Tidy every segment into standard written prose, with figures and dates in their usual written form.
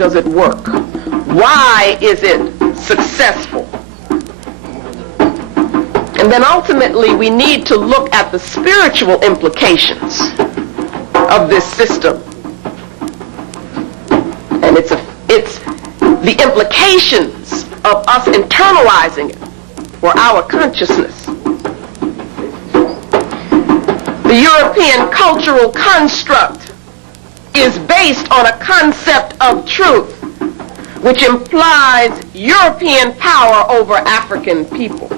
does it work? Why is it successful? And then ultimately we need to look at the spiritual implications of this system. And it's the implications of us internalizing it for our consciousness. The European cultural construct is based on a concept of truth, which implies European power over African people.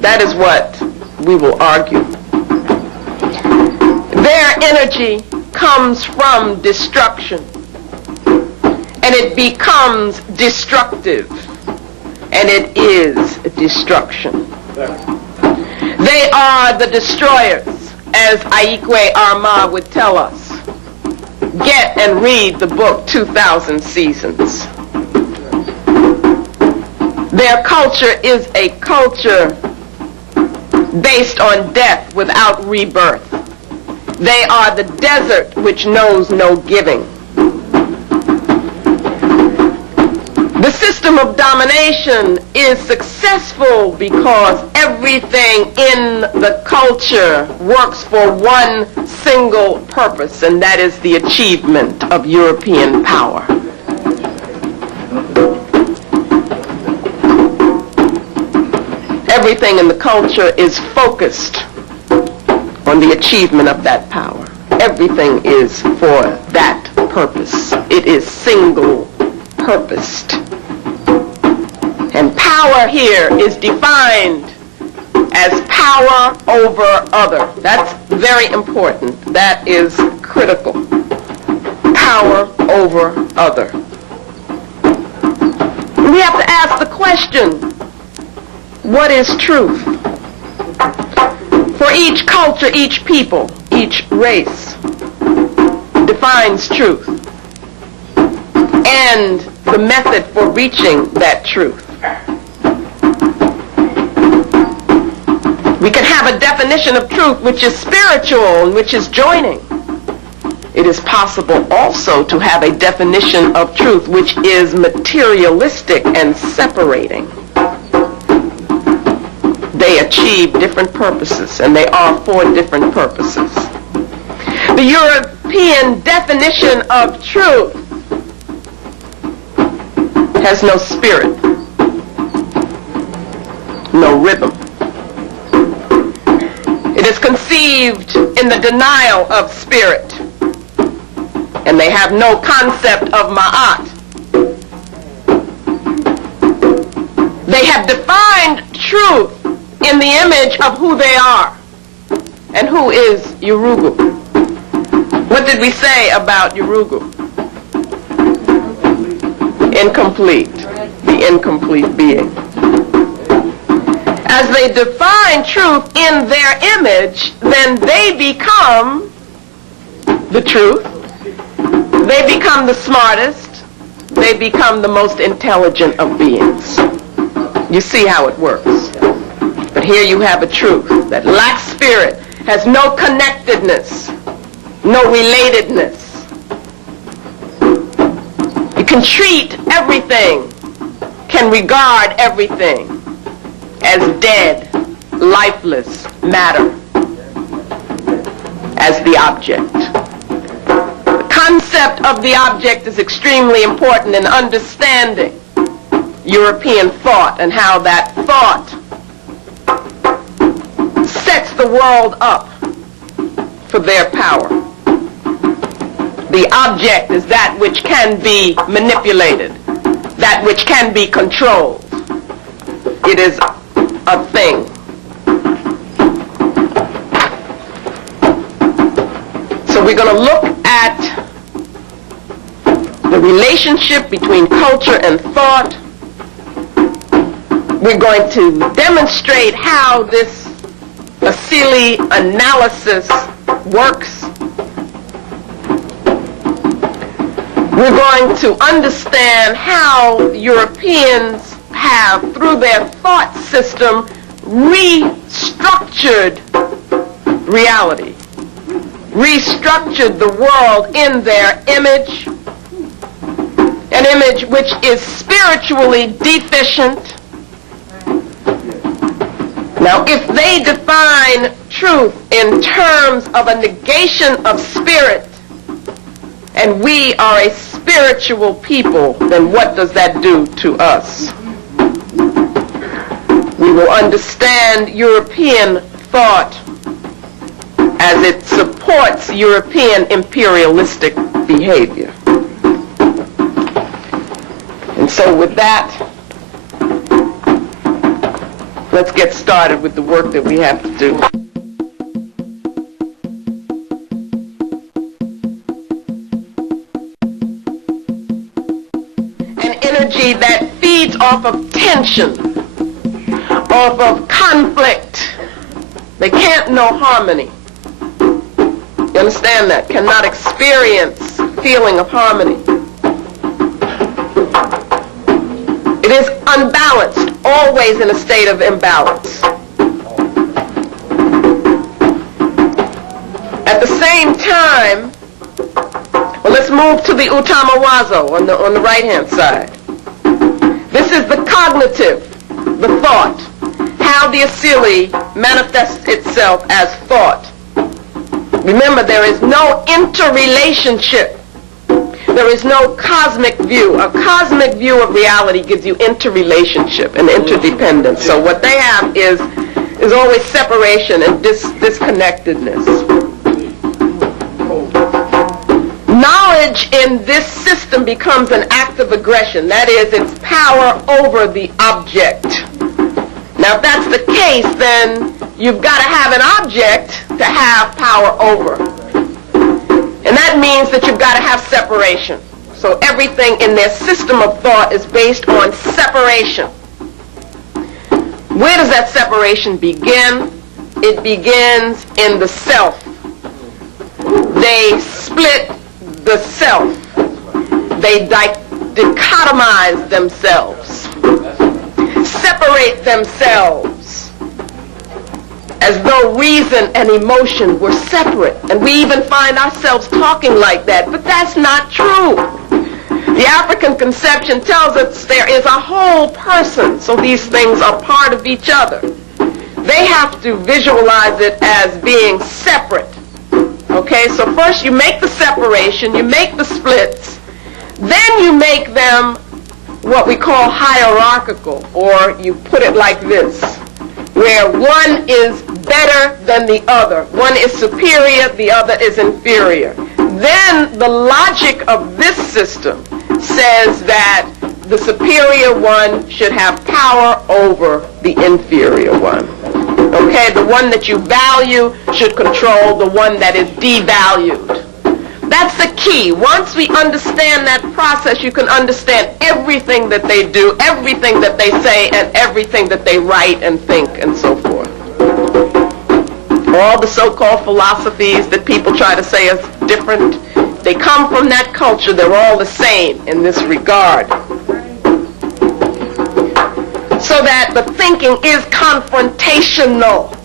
That is what we will argue. Their energy comes from destruction, and it becomes destructive, and it is destruction. They are the destroyers, as Aikwe Armah would tell us. Get and read the book 2000 Seasons. Their culture is a culture based on death without rebirth. They are the desert which knows no giving. The system of domination is successful because everything in the culture works for one single purpose, and that is the achievement of European power. Everything in the culture is focused on the achievement of that power. Everything is for that purpose. It is single-purposed. And power here is defined as power over other. That's very important. That is critical. Power over other. We have to ask the question, what is truth? For each culture, each people, each race defines truth and the method for reaching that truth. We can have a definition of truth which is spiritual and which is joining. It is possible also to have a definition of truth which is materialistic and separating. They achieve different purposes, and they are for different purposes. The European definition of truth has no spirit, no rhythm. It is conceived in the denial of spirit, and they have no concept of ma'at. They have defined truth in the image of who they are. And who is YURUGU? What did we say about YURUGU? Incomplete. The incomplete being. As they define truth in their image, then they become the truth. They become the smartest. They become the most intelligent of beings. You see how it works. But here you have a truth that lacks spirit, has no connectedness, no relatedness. You can treat everything, can regard everything as dead, lifeless matter, as the object. The concept of the object is extremely important in understanding European thought and how that thought sets the world up for their power. The object is that which can be manipulated, that which can be controlled. It is a thing. So we're going to look at the relationship between culture and thought. We're going to demonstrate how this Asili analysis works. We're going to understand how Europeans have, through their thought system, restructured reality, restructured the world in their image, an image which is spiritually deficient. Now, if they define truth in terms of a negation of spirit, and we are a spiritual people, then what does that do to us? We will understand European thought as it supports European imperialistic behavior. And so with that, let's get started with the work that we have to do. An energy that feeds off of tension, off of conflict. They can't know harmony. You understand that? Cannot experience feeling of harmony. It is unbalanced, always in a state of imbalance. At the same time, well, let's move to the utamawazo on the right-hand side. This is the cognitive, the thought, how the asili manifests itself as thought. Remember, there is no interrelationship. There is no cosmic view. A cosmic view of reality gives you interrelationship and interdependence. So what they have is always separation and disconnectedness. Knowledge in this system becomes an act of aggression. That is, it's power over the object. Now, if that's the case, then you've got to have an object to have power over. And that means that you've got to have separation. So everything in their system of thought is based on separation. Where does that separation begin? It begins in the self. They split the self. They dichotomize themselves, separate themselves, as though reason and emotion were separate. And we even find ourselves talking like that, but that's not true. The African conception tells us there is a whole person, so these things are part of each other. They have to visualize it as being separate. Okay, so first you make the separation, you make the splits, then you make them what we call hierarchical, or you put it like this, where one is better than the other. One is superior, the other is inferior. Then the logic of this system says that the superior one should have power over the inferior one. Okay, the one that you value should control the one that is devalued. That's the key. Once we understand that process, you can understand everything that they do, everything that they say, and everything that they write and think and so forth. All the so-called philosophies that people try to say is different, they come from that culture. They're all the same in this regard. So that the thinking is confrontational.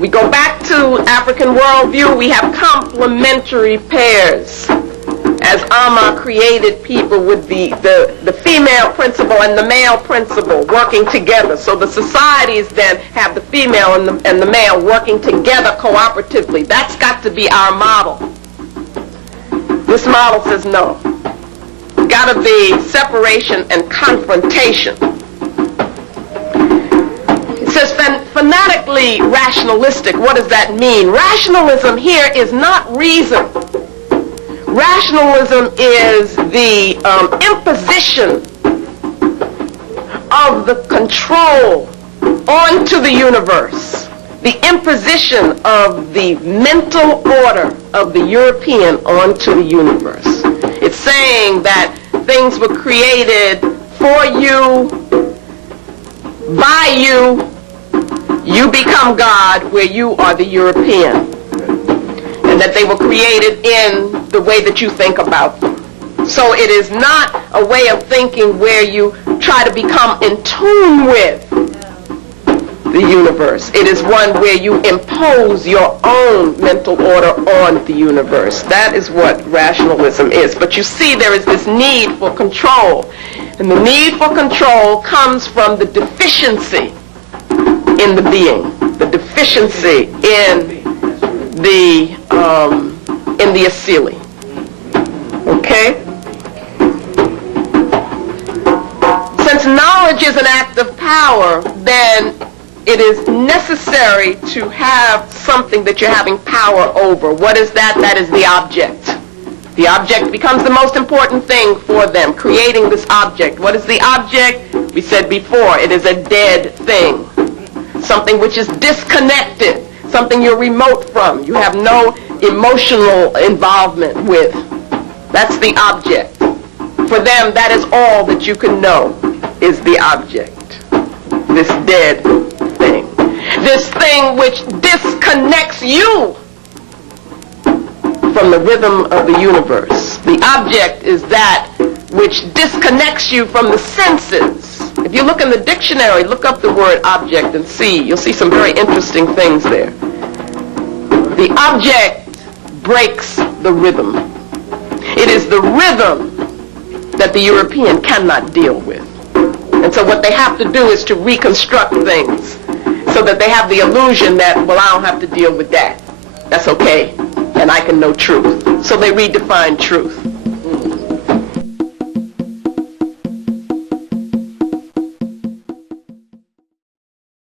We go back to African worldview, we have complementary pairs. As Amma created people with the female principle and the male principle working together. So the societies then have the female and the male working together cooperatively. That's got to be our model. This model says no. Got to be separation and confrontation. It says fanatically rationalistic. What does that mean? Rationalism here is not reason. Rationalism is the imposition of the control onto the universe. The imposition of the mental order of the European onto the universe. It's saying that things were created for you, by you. You become God where you are the European. And that they were created in the way that you think about them. So it is not a way of thinking where you try to become in tune with the universe. It is one where you impose your own mental order on the universe. That is what rationalism is. But you see, there is this need for control. And the need for control comes from the deficiency in the being, the deficiency in the asili. Okay? Since knowledge is an act of power, then it is necessary to have something that you're having power over. What is that? That is the object. The object becomes the most important thing for them, creating this object. What is the object? We said before, it is a dead thing. Something which is disconnected, something you're remote from, you have no emotional involvement with. That's the object. For them, that is all that you can know, is the object. This dead thing. This thing which disconnects you from the rhythm of the universe. The object is that which disconnects you from the senses. If you look in the dictionary, look up the word object and see. You'll see some very interesting things there. The object breaks the rhythm. It is the rhythm that the European cannot deal with. And so what they have to do is to reconstruct things so that they have the illusion that, well, I don't have to deal with that. That's okay. And I can know truth. So they redefine truth.